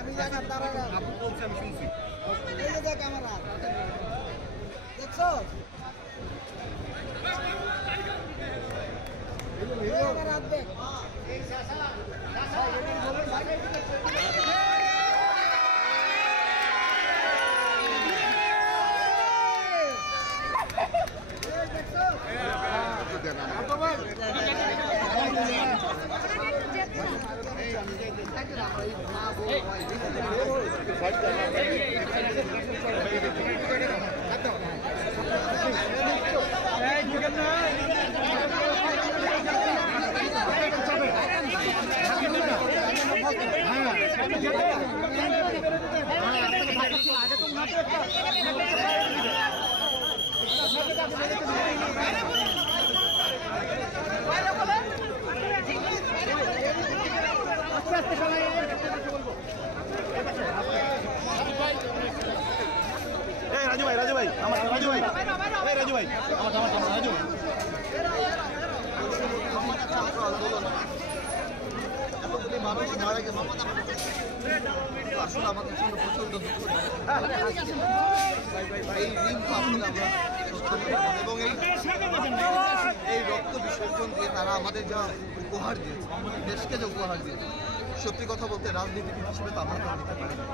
আমি জানি তারা আপু বলছে আমি শুনছি। এই যে দেখ আমার হাত দেখছো আমার হাত দেখ রাজু ভাই আমার রাজু ভাই রাজু ভাই আমার রাজু এতগুলি মানুষ মারা গেছে আসলে আমাদের জন্য প্রচন্ড এই ঋণ আসলে আমরা এবং এই রক্ত বিসর্জন দিয়ে তারা আমাদের যা উপহার দিয়েছে দেশকে যে উপহার দিয়েছে সত্যি কথা বলতে রাজনীতিবিদ হিসেবে তো আমরা দিতে পারি না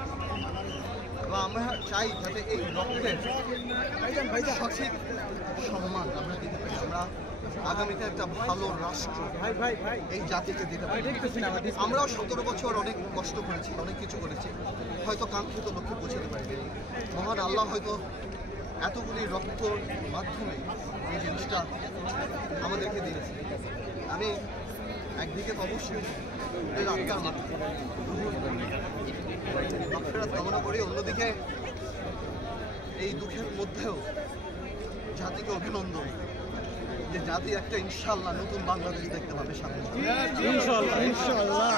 এবং আমরা চাই যাতে এই রক্তের সঠিক সম্মান আমরা দিতে পারি আমরা আগামীতে একটা ভালো রাষ্ট্র এই জাতিকে দিতে পারি আমরাও 17 বছর অনেক কষ্ট করেছি অনেক কিছু করেছি হয়তো কাঙ্ক্ষিত লক্ষ্যে পৌঁছাতে পারি মহান আল্লাহ হয়তো এতগুলি রক্তর মাধ্যমে এই জিনিসটা আমাদেরকে দিয়েছে আমি একদিকে তো অবশ্যই এর আত্মার মাত্রা কামনা করি অন্যদিকে এই দুঃখের মধ্যেও জাতিকে অভিনন্দন যে জাতি একটা ইনশাআল্লাহ নতুন বাংলাদেশ দেখতে পাবে সামনে ইনশাআল্লাহ ইনশাআল্লাহ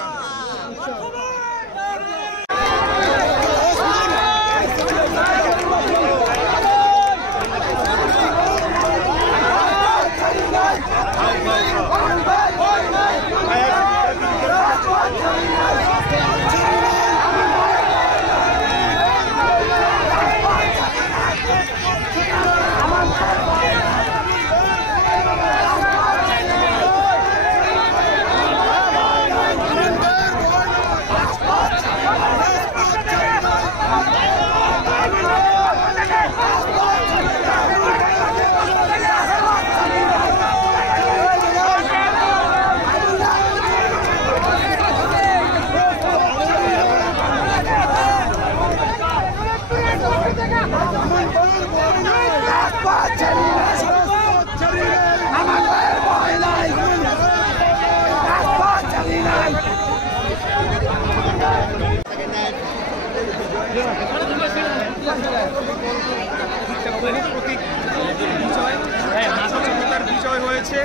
বিজয় হয়েছে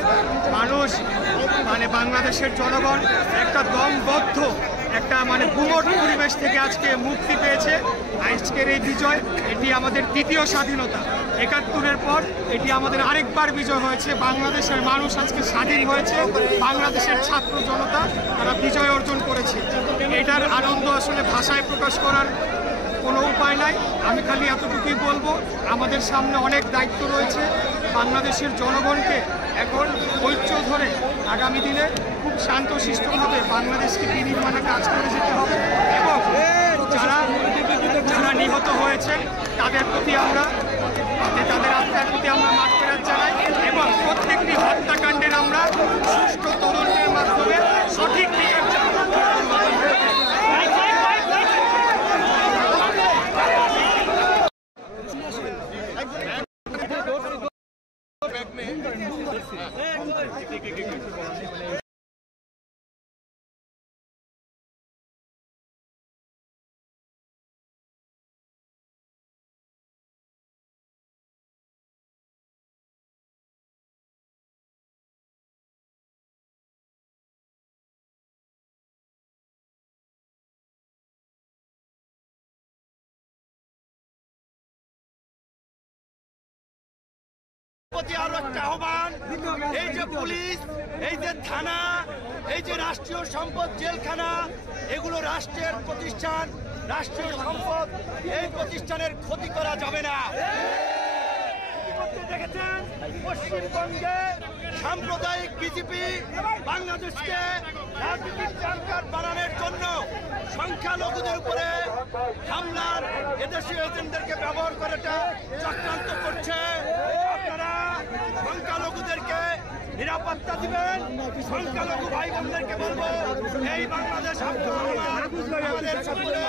মানুষ মানে বাংলাদেশের জনগণ একটা দমবদ্ধ একটা মানে গুমট পরিবেশ থেকে আজকে মুক্তি পেয়েছে আজকের এই বিজয় এটি আমাদের দ্বিতীয় স্বাধীনতা ৭১-এর পর এটি আমাদের আরেকবার বিজয় হয়েছে বাংলাদেশের মানুষ আজকে স্বাধীন হয়েছে বাংলাদেশের ছাত্র জনতা তারা বিজয় অর্জন করেছে এটার আনন্দ আসলে ভাষায় প্রকাশ করার কোনো উপায় নাই আমি খালি এতটুকুই বলবো আমাদের সামনে অনেক দায়িত্ব রয়েছে বাংলাদেশের জনগণকে এখন ঐক্য ধরে আগামী দিনে খুব শান্তশিষ্টভাবে বাংলাদেশকে বিনির্মাণে কাজ করে যেতে হবে এবং যারা নিহত হয়েছে তাদের প্রতি আমরা তাদের আত্মার প্রতি আমরা মাঠ ফেরত জানাই এবং প্রত্যেকটি হত্যাকাণ্ডের আমরা সুষ্ঠু তদন্তের মাধ্যমে সঠিক দিকে প্রতি আরো একটা আহ্বান, এই যে পুলিশ, এই যে থানা, এই যে রাষ্ট্রীয় সম্পদ জেলখানা, এগুলো রাষ্ট্রের প্রতিষ্ঠান, রাষ্ট্রীয় সম্পদ, এই প্রতিষ্ঠানের ক্ষতি করা যাবে না। দেখেছেন পশ্চিমবঙ্গে সাম্প্রদায়িক বিজেপি বাংলাদেশকে রাজনীতির চারকার বানানোর জন্য সংখ্যালঘুদের উপরে হামলার এদেশীয় এজেন্টদেরকে ব্যবহার করাটা চক্রান্ত করছে। আপনারা সংখ্যালঘুদেরকে নিরাপত্তা দিবেন। সংখ্যালঘু ভাই বোনদেরকে বলবো, এই বাংলাদেশ আমাদের সকলে,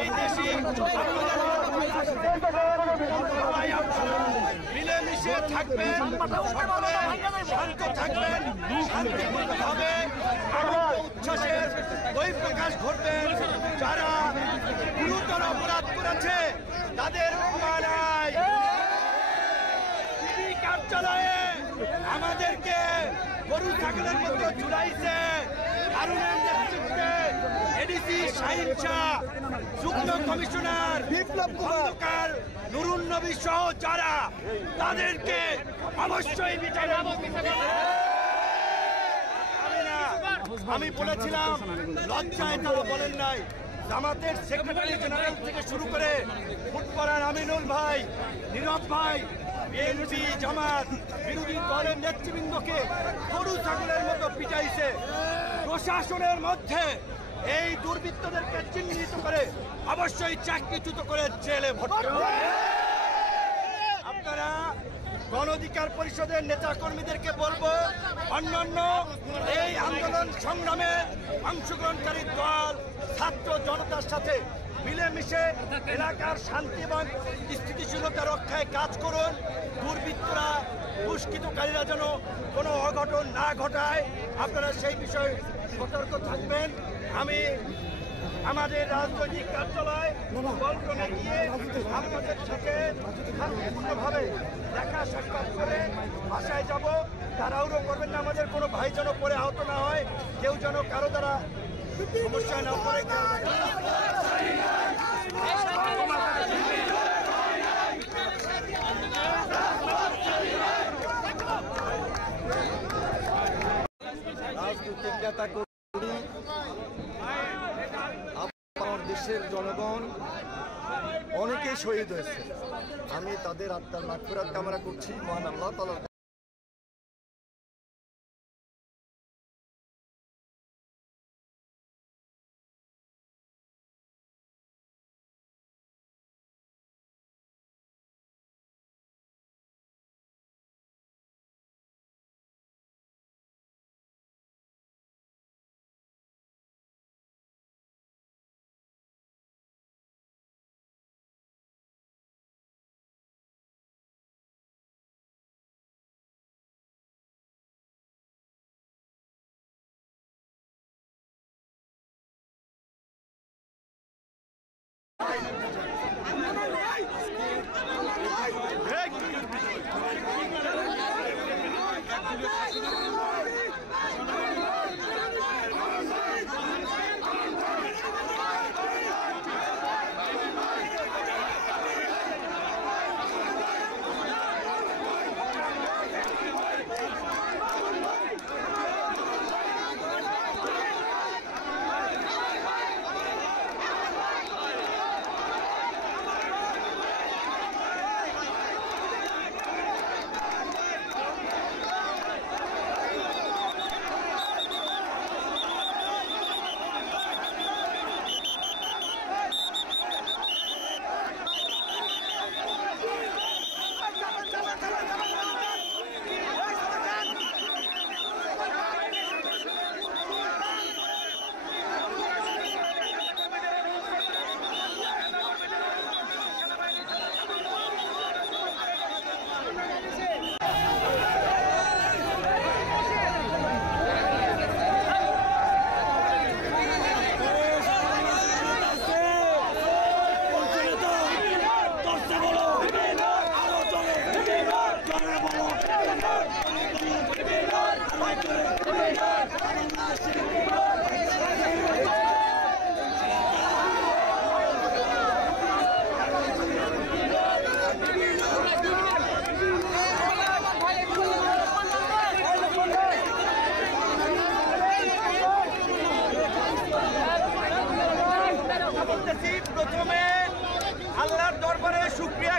এই দেশই সবাই মিলেমিশে থাকবেন, সকলে শান্ত থাকবেন, শান্তিপূর্ণভাবে আনন্দ উচ্ছ্বাসের বহিঃপ্রকাশ ঘটবেন। যারা গুরুতর অপরাধ করেছে তাদের ক্ষমা নাই। কার্যালয়ে আমাদেরকে গরু ছাগলের মধ্যে ঝুলাইছে। হারুনের নেতৃত্বে এডিসি শাহিন শাহ, যুগ্ম কমিশনার বিপ্লব খন্দকার, নুরুন নবী সহ যারা, তাদেরকে অবশ্যই বিচার। আমি বলেছিলাম লজ্জায় তারা বলেন নাই। জামাতের সেক্রেটারি জেনারেল থেকে শুরু করে ফুটবলার আমিনুল ভাই, নীরব ভাই, বিএনপি জামাত বিরোধী দলের নেতৃবৃন্দকে গরু ছাগলের মতো পিটাইছে। প্রশাসনের মধ্যে এই দুর্বৃত্তদেরকে চিহ্নিত করে অবশ্যই চাকরিচ্যুত করে জেলে ভর্তি। আপনারা গণ অধিকার পরিষদের নেতা কর্মীদেরকে বলবো, অন্যান্য এই আন্দোলন সংগ্রামে অংশগ্রহণকারী দল, ছাত্র জনতার সাথে মিলেমিশে এলাকার শান্তি এবং স্থিতিশীলতা রক্ষায় কাজ করুন। দুর্বৃত্তরা, দুষ্কৃতকারীরা যেন কোনো অঘটন না ঘটায়, আপনারা সেই বিষয়ে সতর্ক থাকবেন। আমি আমাদের রাজনৈতিক কার্যালয় পল্টনে গিয়ে আপনাদের সাথে শান্তিপূর্ণভাবে দেখা সাক্ষাৎ করে বাসায় যাব। তাড়াহুড়ো করবেন না, আমাদের কোনো ভাই যেন পরে আহত না হয়, কেউ যেন কারো দ্বারা সমস্যা না পড়ে। রাজনৈতিক নেতা কর্মী, আমার দেশের জনগণ অনেকেই শহীদ হয়েছে। আমি তাদের আত্মার মাগফিরাত কামনা করছি। মহান আল্লাহ তাআলা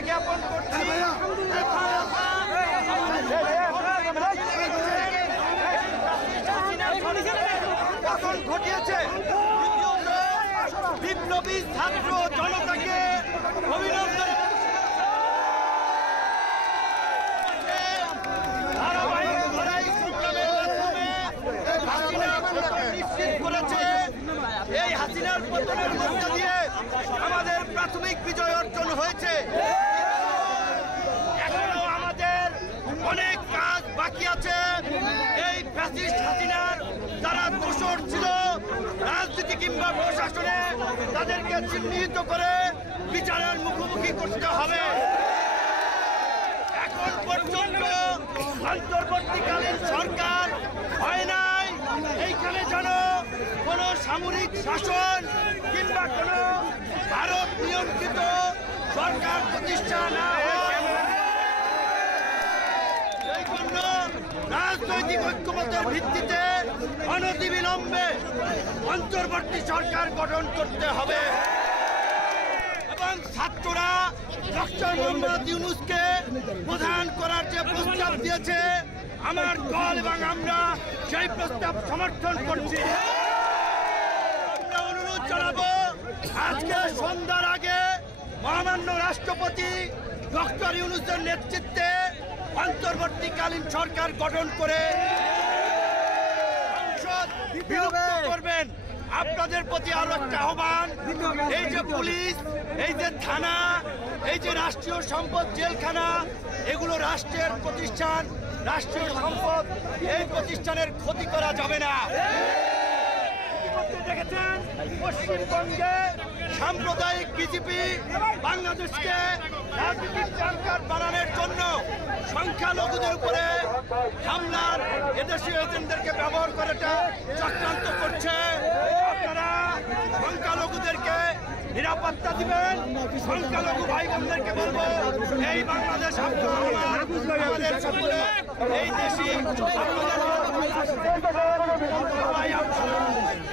জ্ঞাপন করছি। পতন ঘটিয়েছে। দ্বিতীয়ত, বিপ্লবী ছাত্র জনতাকে অভিনন্দন ধারাবাহিক লড়াই সংগ্রামের মাধ্যমে হাসিনার পতন নিশ্চিত করেছে। এই হাসিনার পতনের মধ্য দিয়ে আমাদের প্রাথমিক বিজয় অর্জন হয়েছে। এখনো আমাদের অনেক কাজ বাকি আছে। এই ফ্যাসিস্ট হাসিনার যারা দোষর ছিল রাজনীতি কিংবা প্রশাসনে, তাদেরকে চিহ্নিত করে বিচারের মুখোমুখি করতে হবে। এখন পর্যন্ত অন্তর্বর্তীকালীন সরকার হয় নাই। এইখানে যেন কোন সামরিক শাসন কিংবা কোন ভারত নিয়ন্ত্রিত সরকার প্রতিষ্ঠা না হয়। এই জন্য রাজনৈতিক ঐক্যমতের ভিত্তিতে অনতিবিলম্বে অন্তর্বর্তী সরকার গঠন করতে হবে এবং ছাত্ররা ডক্টর মোহাম্মদ ইউনূসকে প্রধান করার যে প্রস্তাব দিয়েছে, আমার দল এবং আমরা সেই প্রস্তাব সমর্থন করছি। আমরা অনুরোধ জানাবো, আজকে সন্ধ্যার আগে মহামান্য রাষ্ট্রপতি ডক্টর ইউনূসের নেতৃত্বে অন্তর্বর্তীকালীন সরকার গঠন করে সংসদ বিলুপ্ত করবেন। আপনাদের প্রতি আরো একটা আহ্বান, এই যে পুলিশ, এই যে থানা, এই যে রাষ্ট্রীয় সম্পদ জেলখানা, এগুলো রাষ্ট্রের প্রতিষ্ঠান, রাষ্ট্রীয় সম্পদ। এই প্রতিষ্ঠানের ক্ষতি করা যাবে না। দেখেছেন পশ্চিমবঙ্গে সাম্প্রদায়িক বিজেপি বাংলাদেশকে রাজনীতির সরকার বানানোর জন্য সংখ্যালঘুদের উপরে হামলার এদেশীয় এজেন্টদেরকে ব্যবহার করাটা চক্রান্ত করছে। আপনারা সংখ্যালঘুদেরকে নিরাপত্তা দিবেন। সংখ্যালঘু ভাই বোনদেরকে বলবো, এই বাংলাদেশ আমাদের সকলে, এই দেশই সবাই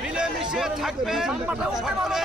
মিলেমিশে থাকবেন। সকলে